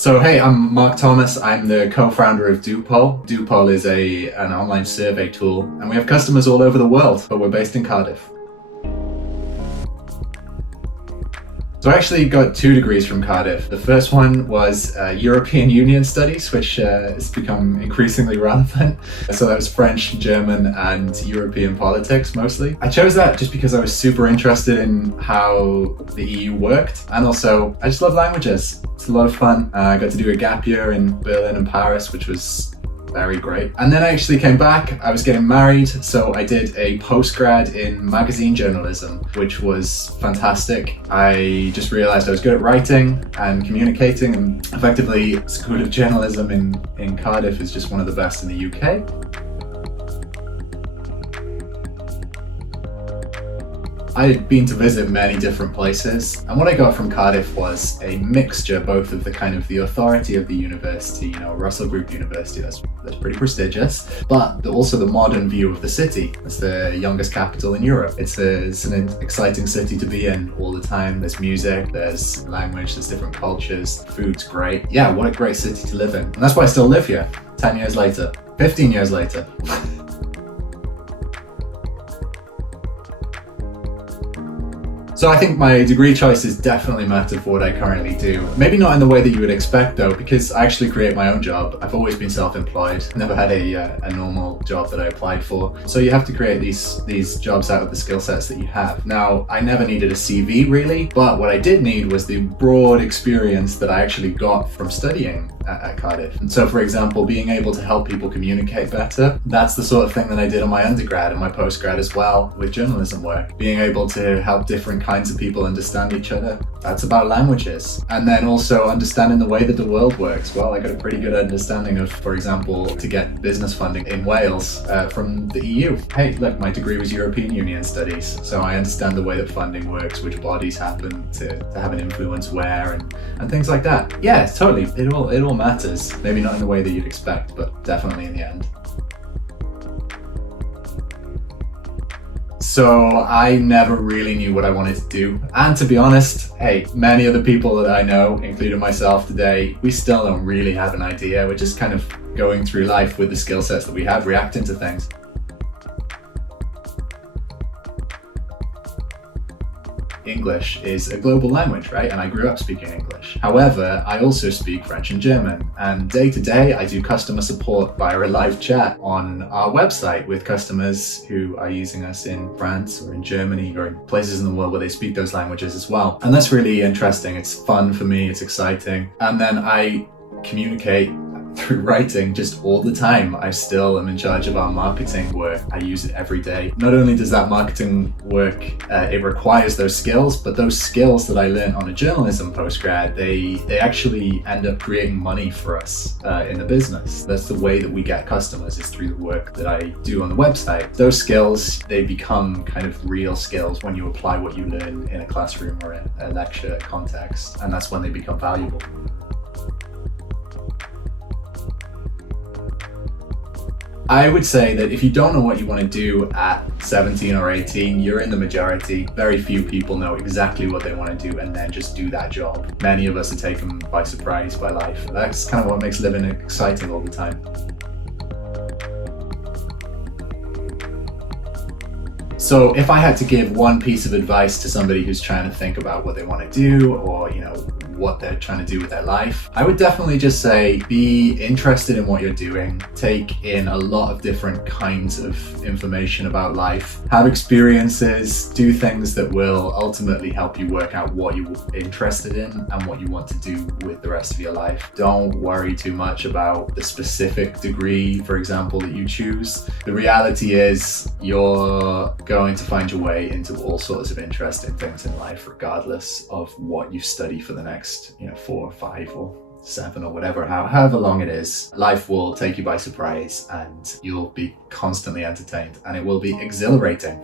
So hey, I'm Marc Thomas. I'm the co-founder of doopoll. Doopoll is an online survey tool, and we have customers all over the world, but we're based in Cardiff. So I actually got 2 degrees from Cardiff. The first one was European Union Studies, which has become increasingly relevant. So that was French, German, and European politics mostly. I chose that just because I was super interested in how the EU worked, and also I just love languages. It's a lot of fun. I got to do a gap year in Berlin and Paris, which was very great. And then I actually came back. I was getting married, so I did a postgrad in magazine journalism, which was fantastic. I just realized I was good at writing and communicating, and effectively School of Journalism in Cardiff is just one of the best in the UK. I had been to visit many different places, and what I got from Cardiff was a mixture both of the authority of the university, Russell Group University, that's pretty prestigious, but also the modern view of the city. It's the youngest capital in Europe. It's an exciting city to be in all the time. There's music, there's language, there's different cultures, food's great. Yeah, what a great city to live in. And that's why I still live here, 10 years later, 15 years later. So I think my degree choices definitely matter for what I currently do. Maybe not in the way that you would expect though, because I actually create my own job. I've always been self-employed, never had a normal job that I applied for. So you have to create these jobs out of the skill sets that you have. Now, I never needed a CV really, but what I did need was the broad experience that I actually got from studying at Cardiff. And so for example, being able to help people communicate better, that's the sort of thing that I did on my undergrad and my postgrad as well with journalism work. Being able to help different kinds of people understand each other, that's about languages. And then also understanding the way that the world works. Well, I got a pretty good understanding of, for example, to get business funding in Wales from the EU. Hey, look, my degree was European Union Studies, so I understand the way that funding works, which bodies happen to have an influence where, and things like that. Yeah, totally. It all matters. Maybe not in the way that you'd expect, but definitely in the end. So I never really knew what I wanted to do. And to be honest, hey, many of the people that I know, including myself today, we still don't really have an idea. We're just kind of going through life with the skill sets that we have, reacting to things. English is a global language, right? And I grew up speaking English. However, I also speak French and German. And day to day, I do customer support via a live chat on our website with customers who are using us in France or in Germany or in places in the world where they speak those languages as well. And that's really interesting. It's fun for me. It's exciting. And then I communicate through writing just all the time. I still am in charge of our marketing work. I use it every day. Not only does that marketing work, it requires those skills, but those skills that I learned on a journalism postgrad, they actually end up creating money for us in the business. That's the way that we get customers, is through the work that I do on the website. Those skills, they become kind of real skills when you apply what you learn in a classroom or in a lecture context, and that's when they become valuable. I would say that if you don't know what you want to do at 17 or 18, you're in the majority. Very few people know exactly what they want to do and then just do that job. Many of us are taken by surprise by life. That's kind of what makes living exciting all the time. So if I had to give one piece of advice to somebody who's trying to think about what they want to do, or what they're trying to do with their life, I would definitely just say be interested in what you're doing. Take in a lot of different kinds of information about life. Have experiences, do things that will ultimately help you work out what you're interested in and what you want to do with the rest of your life. Don't worry too much about the specific degree, for example, that you choose. The reality is you're going to find your way into all sorts of interesting things in life, regardless of what you study for the next 4 or 5 or 7 or whatever, however long it is. Life will take you by surprise and you'll be constantly entertained, and it will be exhilarating.